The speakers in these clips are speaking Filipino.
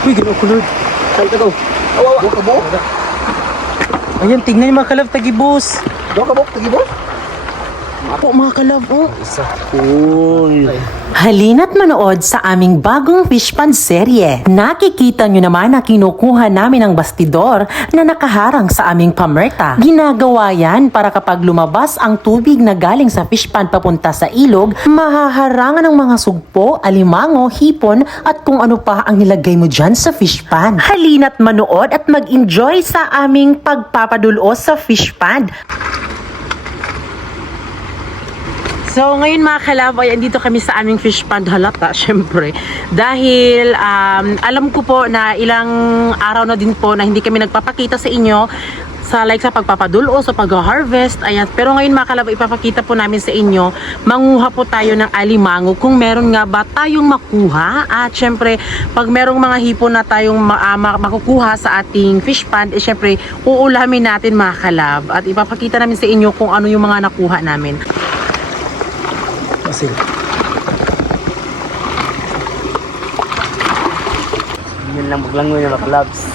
Uy, ko Lord. Salta ko. Awawa. Ka. Ayan, tingnan niyo mga kalab, tagibos. Doon ka buhok. Tagibos. Apo mga kalab, oh. Isa. Uy. Halina't manood sa aming bagong fish pan serye. Nakikita nyo naman na kinukuha namin ang bastidor na nakaharang sa aming pamerta. Ginagawa yan para kapag lumabas ang tubig na galing sa fish pan papunta sa ilog, mahaharangan ng mga sugpo, alimango, hipon at kung ano pa ang nilagay mo dyan sa fish pan. Halina't manood at mag-enjoy sa aming pagpapadulo sa fish pan. So ngayon mga kalabay, andito kami sa aming fish pond halata, syempre. Dahil um, alam ko po na ilang araw na din po na hindi kami nagpapakita sa inyo sa like sa pagpapadulo, sa pag-harvest, ayan. Pero ngayon mga kalabay, ipapakita po namin sa inyo, manguha po tayo ng alimango kung meron nga ba tayong makuha. At syempre, pag merong mga hipon na tayong ma- ah, ma- makukuha sa ating fish pond, eh syempre, uulamin natin mga kalab. At ipapakita namin sa inyo kung ano yung mga nakuha namin. Asil. Yan lang maglangoy na makalabs.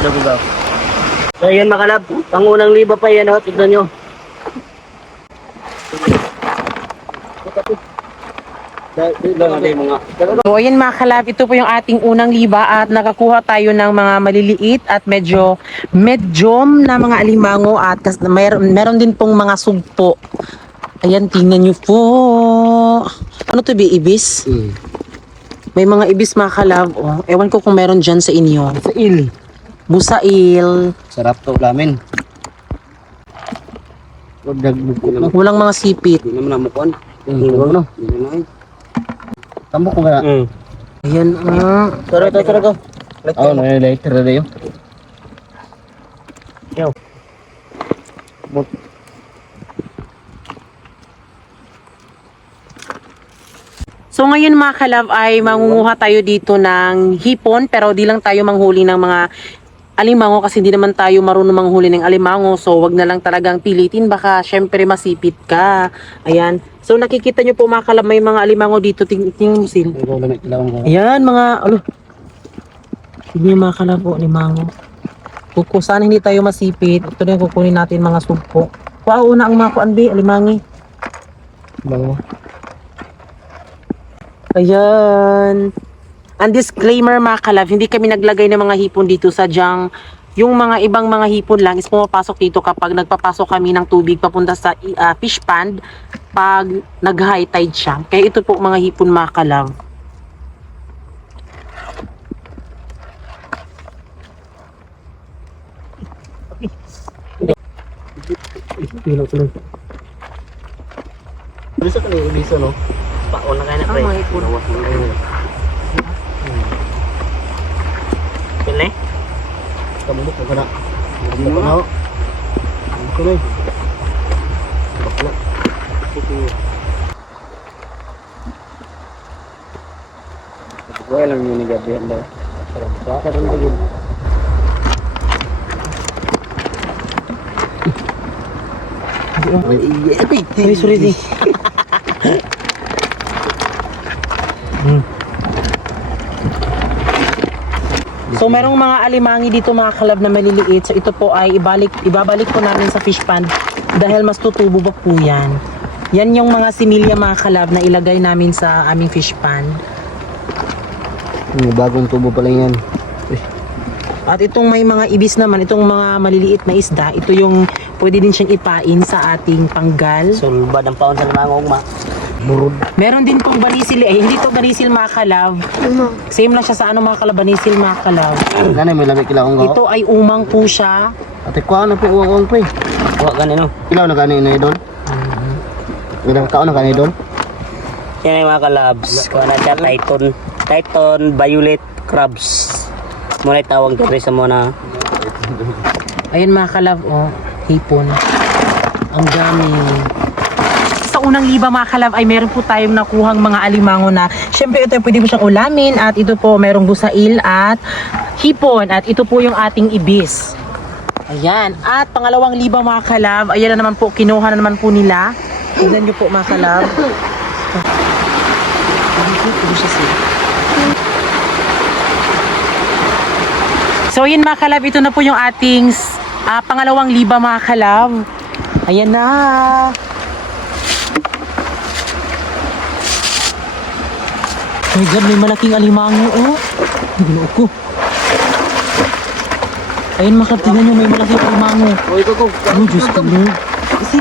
Lago daw. So yun makalab, pangunang liba pa yan, oh. tignan nyo. So ayan mga kalab, ito po yung ating unang liba at nakakuha tayo ng mga maliliit at medyo medyom na mga alimango at kas, meron, meron din pong mga sugpo. Ayan, tingnan nyo po. Ano to, be ibis? Hmm. May mga ibis mga kalab. Oh, ewan ko kung meron dyan sa inyo. Sa il. Busail. Sarap to ulamin. Naman. Walang mga sipit. Hindi naman namukuan. Hmm. Huwag no. Hindi naman. Tambok ko ba? Hmm. Ayan, ah. Tara, tara, tara ko. Oo, oh, later na yun. Yo. Bot. So ngayon mga kalab ay mangunguha tayo dito ng hipon pero di lang tayo manghuli ng mga alimango kasi hindi naman tayo marunong manghuli ng alimango so wag na lang talagang pilitin baka syempre masipit ka. Ayan. So nakikita nyo po mga kalab may mga alimango dito ting tingnan mo sil. Ayan mga alo. Hindi mga kalab po alimango. Kuko sana hindi tayo masipit. Ito na yung kukunin natin mga sugpo. Kuha una ang mga kuanbi alimangi. Bango. Ayan. Ang disclaimer mga kalab, hindi kami naglagay ng mga hipon dito sa jang yung mga ibang mga hipon lang is pumapasok dito kapag nagpapasok kami ng tubig papunta sa ah, fish pond pag nag-high tide siya. Kaya ito po mga hipon mga kalab. Tilo tuloy. Bisa ka na yung bisa, no? Paon na kayo na, pre. Ah, may ipon. Nawas mo na kayo. Pili? Kamulok ka na. Hindi mo na. Ka na? Bakla. Buhay lang yun ni Gabriel daw. Sa akin rin yun. Ay, Sorry, sorry. So merong mga alimangi dito mga kalab na maliliit. So ito po ay ibalik, ibabalik po namin sa fish pond dahil mas tutubo pa po yan. Yan yung mga similya mga kalab na ilagay namin sa aming fish pond. Yung bagong tubo pa lang yan. At itong may mga ibis naman, itong mga maliliit na isda, ito yung pwede din siyang ipain sa ating panggal. Sulbad ang paon sa limangong ma. Murod. Meron din pong banisil, eh hindi to banisil mga kalab. Same lang siya sa ano mga kalabanisil mga kalab. May lamig kilaong ko. Ito ay umang po siya. Ate ko na po uwang pre. Wa ganino. Ilaw na ganino na idol. Ilang kaon na ganino idol? Yan ay mga kalabs. Kung na siya, Titan. Titan Violet Crabs. Muna tawag rin sa muna. Ayan mga kalab, oh, hipon. Ang dami. Unang liba mga kalab ay meron po tayong nakuhang mga alimango na syempre ito pwede mo siyang ulamin at ito po merong busail at hipon at ito po yung ating ibis. Ayan. At pangalawang liba mga kalab, ayan na naman po, kinuha na naman po nila. Tignan nyo po mga kalab. So yun mga kalab, ito na po yung ating ah, pangalawang liba mga kalab. Ayan na. My God, may malaking alimango oh. Ginoo ko. Ayun mga tingnan nyo, may malaking alimango. Oy ko ko. Oh, Diyos ko Lord. Kasi...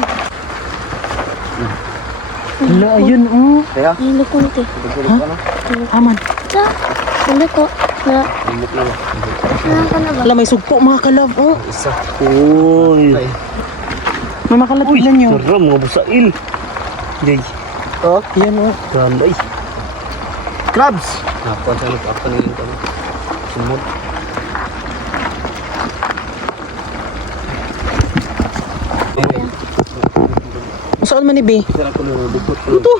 Hala, ayun oh. Teka. Hindi ko nito. Aman. Sa, hindi ko. Na, na ka na ba? Hala, may sugpo mga kalab oh. Isa. Uy. May mga kalab, tingnan nyo. Saram, mga busail. Jay. Oh, Ayan oh. Ganda eh. Crabs. Napon sa mga kapon yung kano. Sumod. Saan man ni Be? Sira ko nung dukot. Ito.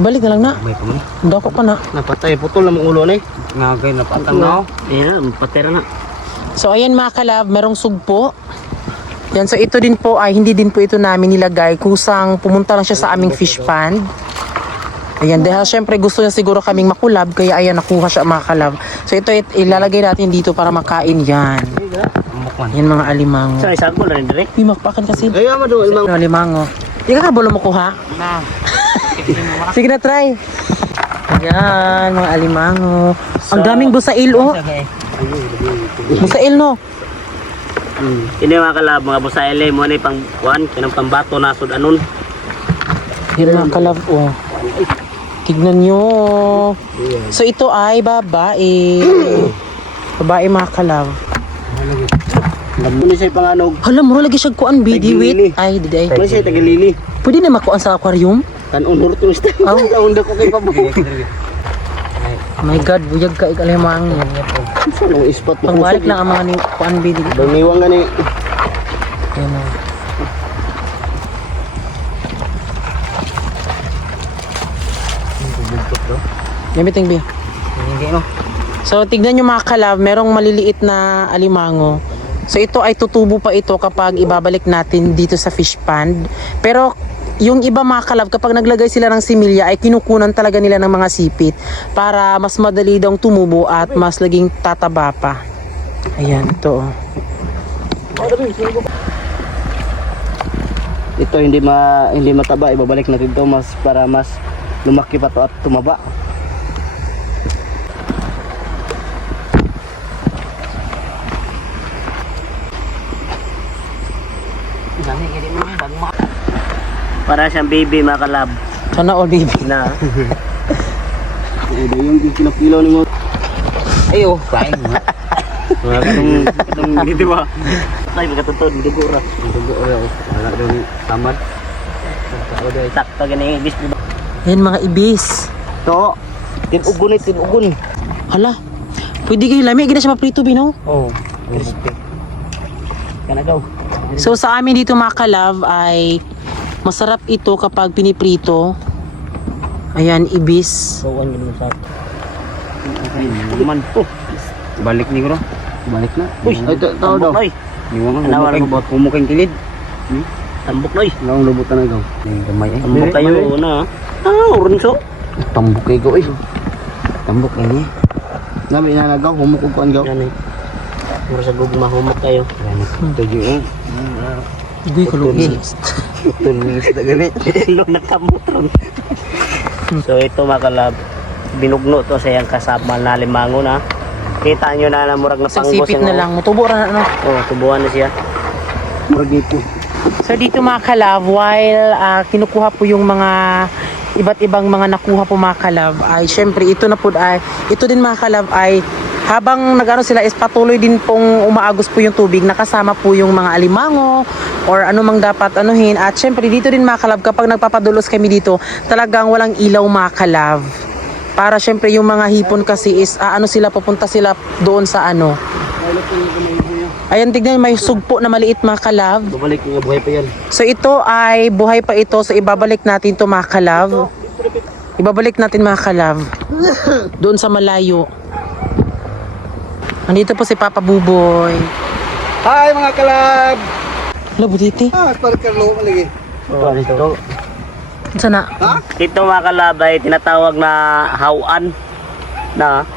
Ibalik na lang na. May paman. Dako pa na. Napatay putol na mong ulo na eh. Ngagay na patang na. Ayan, patera na. So ayan mga kalab, merong sugpo. Yan, so ito din po ay hindi din po ito namin nilagay. Kusang pumunta lang siya sa aming fish pond. Ayan, dahil syempre gusto niya siguro kaming makulab, kaya ayan, nakuha siya mga kalab. So ito it, ilalagay natin dito para makain yan. Ambok man. Yan mga alimango. Sa isa ko na rin dire. Uy, makpakan kasi. Ay, ama do imang. Mga alimango. Di ka kabalo mo kuha? Na. Sige na, try. Ayan, mga alimango. Ang daming busail, oh. Busail, no? Ini mga kalab, mga busail eh. Muna pang kuhan. Kanang pambato na sud anon. Yan mga kalab, oh. Tignan nyo. So ito ay babae. babae mga kalab. Muna siya panganog. Hala, muro lagi siya kuan bidi wait. Ay, di ay. Muna siya tagalili. Pwede na makuan sa aquarium? Kanon hurot yung style. Oh. Kaon ko kay pabo. Oh my god, buyag ka ikalimang. Anong ispat mo? Pagbalik lang ang mga ni kuan bidi. Baniwang gani. Ayan o. Gamitin B. Hindi no. So, tignan nyo mga kalab, merong maliliit na alimango. So, ito ay tutubo pa ito kapag ibabalik natin dito sa fish pond. Pero, yung iba mga kalab, kapag naglagay sila ng similya, ay kinukunan talaga nila ng mga sipit para mas madali daw tumubo at mas laging tataba pa. Ayan, ito oh. Ito hindi ma hindi mataba ibabalik natin to mas para mas lumaki pa to at tumaba. Para siyang baby mga kalab. Sana all baby. Na. Ito yung kilo-kilo ni mo. Ayo, kain mo. Mga katong katong dito ba? Ay, magkatutod, dugo ra. Dugo oyo. Wala daw ni tamad. Sakto gani ibis di ba? Ayan mga ibis. To. Tinugon ni tinugon. Hala, pwede kayo lami, gina siya maprito bino. Oh, crispy. Kana daw. So sa amin dito mga kalab ay masarap ito kapag piniprito. Ayan, ibis. So, ano mo sa Man to. Balik ni ko. Balik na. Uy, ay to tao daw. Ay, Ni mo Ano, nga ano? bot kumukeng kilid. tambok noy. Naong lubutan na gaw. Ni gamay ay. Tambok kayo na. Ah, oranso. Tambok kay go eh. Tambok kay ni. Nabi na nagaw, humukog ko ang gaw. Yan eh. Mura sa gugma, humok kayo. Tuyo eh. Hindi ko lugi. Tulo sa gani. Lo nakamutron. so ito mga kalab, binugno to sa iyang kasama na limango na. Kita nyo na na murag na pangbos. Sisipit na lang. Mutubo ra na ano. Oh, tubuhan na siya. Murag dito. So dito mga kalab, while ah, kinukuha po yung mga iba't ibang mga nakuha po mga kalab, ay syempre ito na po ay, ito din mga kalab ay habang nagano sila is patuloy din pong umaagos po yung tubig, nakasama po yung mga alimango or ano mang dapat anuhin. At syempre dito din mga kalab, kapag nagpapadulos kami dito, talagang walang ilaw mga kalab. Para syempre yung mga hipon kasi is ah, ano sila papunta sila doon sa ano. Ayan tignan may sugpo na maliit mga kalab. Babalik nga buhay pa yan. So ito ay buhay pa ito. So ibabalik natin to mga kalav. Ibabalik natin mga kalav. Doon sa malayo. Nandito po si Papa Buboy. Hi mga kalab! Wala buditi. Ah, parang karlo malagi. Oh, dito. Saan na? Dito mga kalab ay tinatawag na hawan na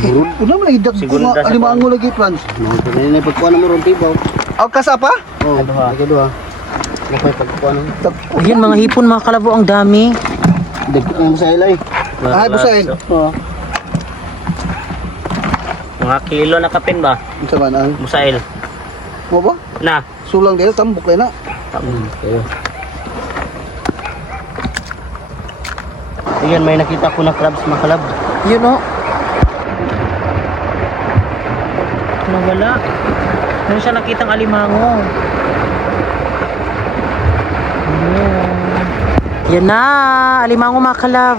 Burun. Una man lagi dak Siguro sa- alimango lagi plans. No, kanina na pagkuha na mo ron tibaw. Aw kasapa? Oh, Kaduha. kaduha. Napay pagkuha na. Ayun mga hipon mga kalabo ang dami. Dagko ang sa ilay. Ay, busain. Oh. Mga kilo na kapin ba? Unsa man ang Musail. mo ba? Na. Sulang dito tambok na. Kayo. Ayan, may nakita ko na crabs mga kalab. Yun o. Nawala. Meron siya nakitang alimango. Ayan. Yan na. Alimango mga kalab.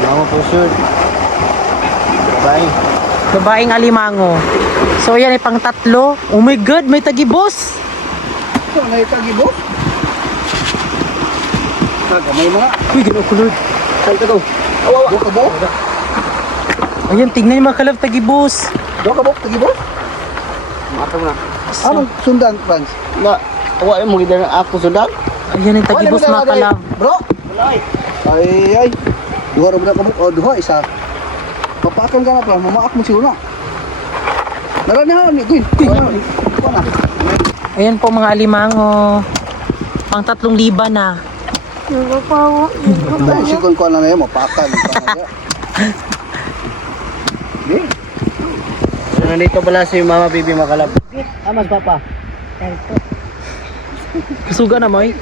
Ako po sure. Bye. Babaeng alimango. So yan ay pang tatlo. Oh my god, may tagibos. Ito na itagibo. Kaga may mga Uy, gano'n kulod. saan ka daw? Awa, awa. ka bo? Ayan, tingnan yung mga kalab tagibos. Do ka bo? Tagibo? Mata mo na. Anong sundan, Franz? Na, awa mo gidan ako sundan? Ayan yung tagibos mga kalab. Bro. Ay ay. Duha ra ka mo. Oh, duha isa. Papakan ka na pa, mamaak mo siguro na. Nara na ni Gwyn. Gwyn. Kuha na. Ayan po mga alimango. Pang tatlong liba na. Nagpapawa. Dahil si Gwyn ko na na yun, mapakan. Di. So, nandito pala si Mama Bibi mga kalab. Amas papa. Kasuga na mo eh.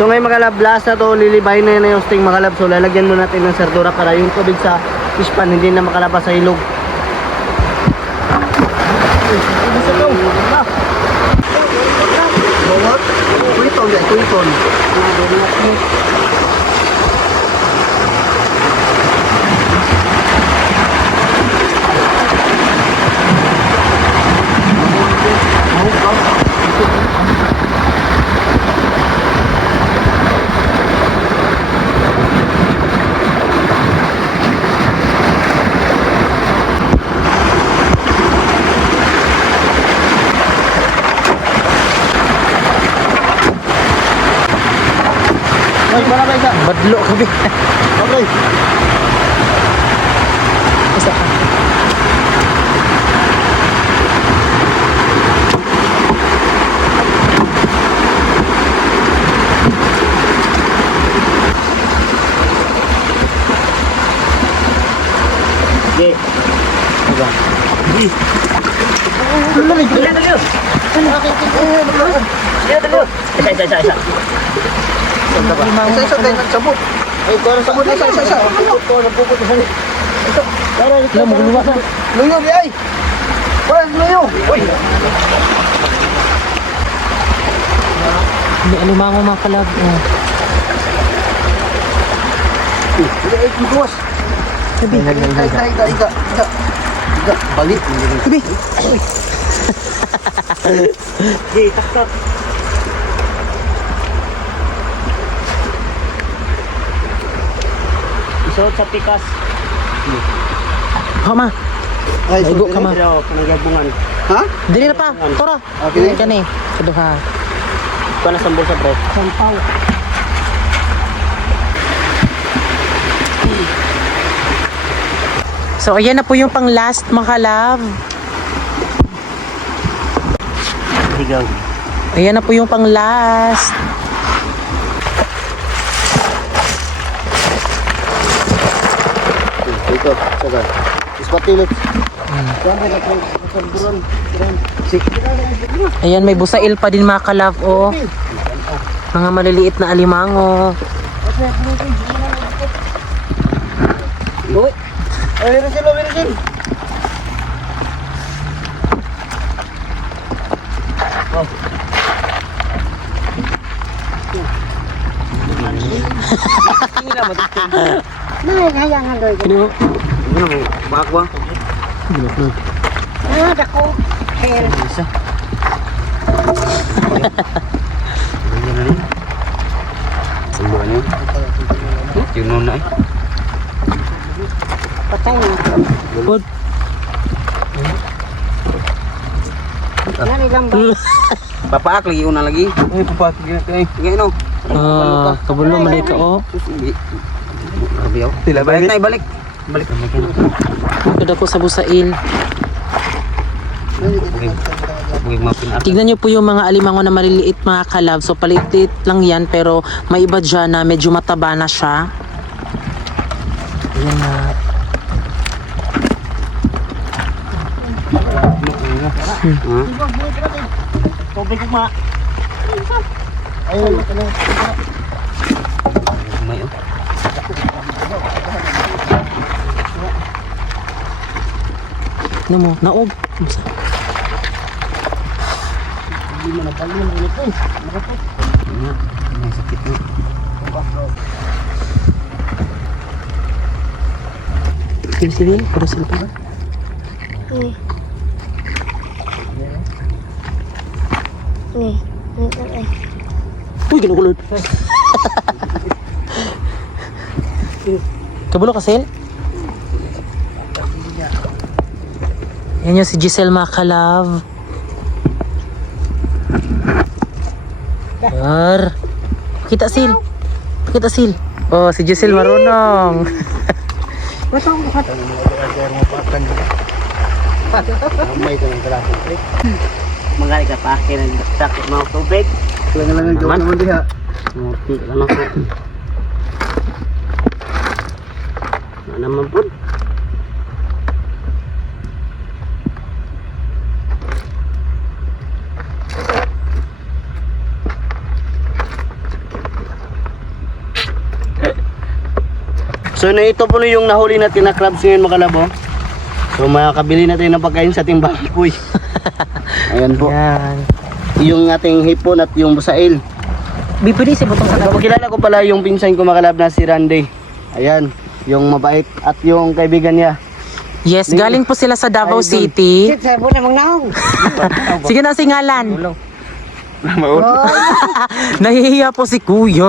So ngayon mga kalab, last na to, lilibay na yun yung sting mga kalab. So lalagyan mo natin ng sardura para yung tubig sa fish pan hindi na makalabas sa ilog. Bawat. Kuiton, di. Kuiton. Ay, Badlo kami. Okay. Isa ka. Okay. Diba? Ilan dalo? Ilan dalo? Isa, isa, isa, isa. Isa isa tayo nagsabot. Ay, kuha na sabot. Isa, isa, isa. Ito, napupot na sali. Ito. Alam mo, luwa na. Luyo, ay. Kuha, luyo. Uy. May alimango mga kalab. Oh. Hindi, ay, kutuwas. Sabi. Iga, iga, iga, iga. Iga. Balik. Sabi. Okay, taktak. Isuot sa pikas. Hama. Ay, Igo ka ma. Pero panagabungan. Ha? Dili na pa. Tora. Okay. Kani. Kaduha. Ito na sambol sa pre. Sampaw. So, ayan na po yung pang last, mga. Sigaw. Ayan na po yung pang last. Dito, sagar. Ispatilit. Ayan, may busail pa din mga kalab, oh. Mga maliliit na alimango. Ay, meron sila, meron sila. Ano may bakwa? Isa. Ayan na rin. Sumbukan yun. Yun nun na eh. Good. Papaak lagi una lagi. Ay, papaak lagi na eh. Ngayon no. Ah, kabulo mali ka, oh. Susugi. Arabiyaw. Sila balik na balik. Balik na ako sa busail. Huwag mapin at. Tignan nyo po yung mga alimango na maliliit mga kalab. So, palitit lang yan, pero may iba dyan na medyo mataba na siya. Ayan na. Tubig ma. Oh. Ano mo? Naog. Ayan. May sakit na. Sige. Puro silpa ba? Nih. Nih. Nih, nih. Uy, ginukulod. Kabulo kasi? Yan yung si Giselle Makalav. Yar. Kita sil. Kita sil. Oh, si Giselle marunong. May ka ng kalasa. Mga ikapakin ng sakit mga tubig. Kaya nga lang ang gawa naman diha. Muti lang ako. Ano naman po? So na ito po yung nahuli natin na crabs ngayon mga kalabo. So makakabili natin ng pagkain sa ating baboy. Ayan po. Yan. Yung ating hipon at yung busail. Bipili si Butong sa So, kilala ko pala yung pinsan ko makalab na si Randy. Ayan, yung mabait at yung kaibigan niya. Yes, galing po sila sa Davao City. Sige na singalan. Nahihiya po si Kuya.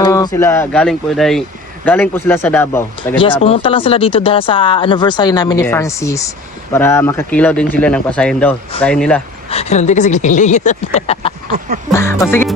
Galing po sila, galing po dahil galing po sila sa Davao. Taga Yes, Davao pumunta lang sila dito dahil sa anniversary namin ni Yes. Francis. Para makakilaw din sila ng pasayan daw. Kain nila. Hindi kasi lilingit. o sige.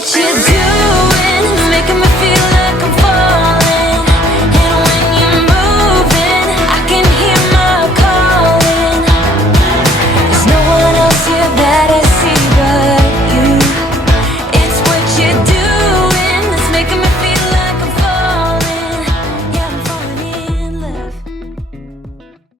what you doing?